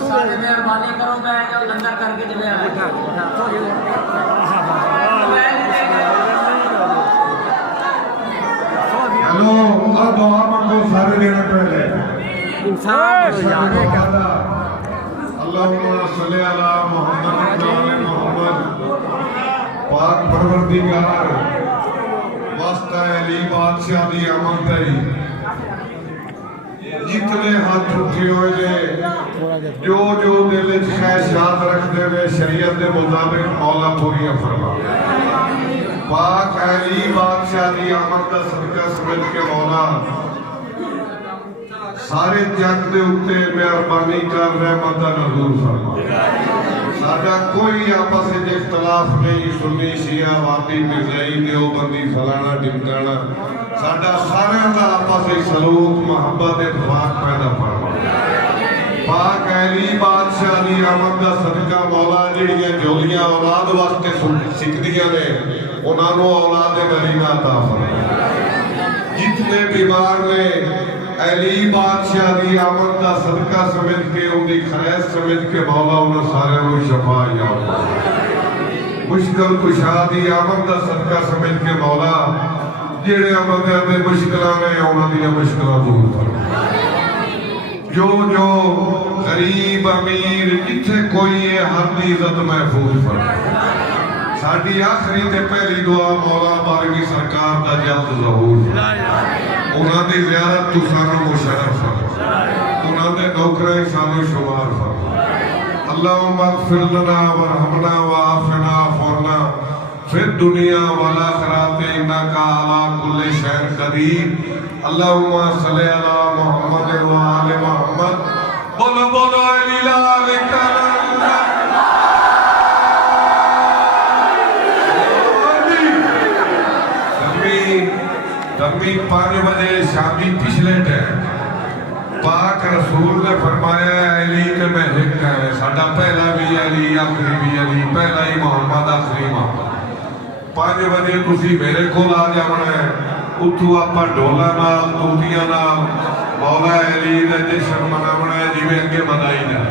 सारे मेहरबानी करो, मैं जो लंगर करके देवे हेलो और दुआ मंगो सारे देने पहले अल्लाहुम्मा सल्ली अला मुहम्मद व आले मुहम्मद। पाक परवरदिगार वास्ता अली बादशाह दी आमद है, जितने हाथ उठे हुए ने जो जो दिल च ख्वाहिशात रखते हुए शरीयत के मुताबिक मौला पूरी फरमा। पाक अली बादशाह दी आमद का सदका समझ के मौला सारे जग के उत्ते मेहरबानी कर रहमत नज़ूर फरमा। साडा कोई आपस में इख्तलाफ नहीं, सुन्नी शिया वादी मिर्जाई देवबंदी फलाना ढिमकाना, साडा सारियां दा आपस में सलूक मोहब्बत इत्तेफाक पैदा फरमा। पाक अली बादशाह दी आमद दा सदका मौला जिहड़ियां जोलियां औलाद वास्ते सिकदियां ने उन्हां नूं औलाद नरीना अता फरमा। जितने बीमार ने अली बादशाह दी आमद दा सदका समझ के उनकी खैर समझ के मौला उन्हें सारे को शफा याद फरमा। मुश्किल कुशा दी आमद दा सदका समझ के मौला जेड़े बंदे दे मुश्किलां ने उन्हां दी मुश्किलां दूर फरमा। जो जो गरीब अमीर जिथे कोई है हर दी इज्जत महफूज फरमा। साडी आखिरी ते पहली दुआ मौला बारगी सरकार दा जल्द ज़हूर, उन्हां दी ज़ियारत तू सानू मुशर्रफ फरमा, उन्हां दे नौकरां सानू शुमार फरमा। अल्लाहुम्मा अग़फिर लना वरहमना वआफ़िना वअफ़ना फिद दुनिया वल आखिरत इन्नका अला कुल्लि शैइन क़दीर। अल्लाहुम्मा सल्लि अला मुहम्मद व आले मुहम्मद। बोलो बोलो अली लाल कभी 5 बजे शामी पिछले टाइम पाक रसूल ने फरमाया अली के मैं हिक है, साडा पहला भी अली आखिरी भी अली, पहला ही मोहम्मद आखिरी मोहम्मद। 5 बजे तुसी मेरे को आ जाना है, उठो आप ढोला नाल तूतियां नाल मौला अली का जश्न मनावना है जिवें अगे मनाई जाए।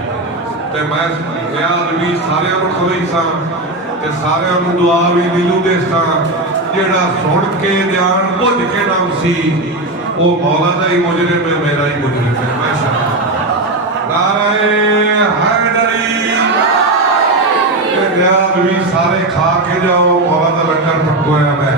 ते मैं याद भी सारियां नूं खवाई सा ते सारियां नूं दुआ भी दिलों दे सा, जेड़ा सुन के ध्यान बुझ के नाम सी वो मौला का ही मुजरिम है, मेरा ही मुजरिम है। नारे हैदरी भी सारे खा के जाओ, मौला का लंगर पकोया मैं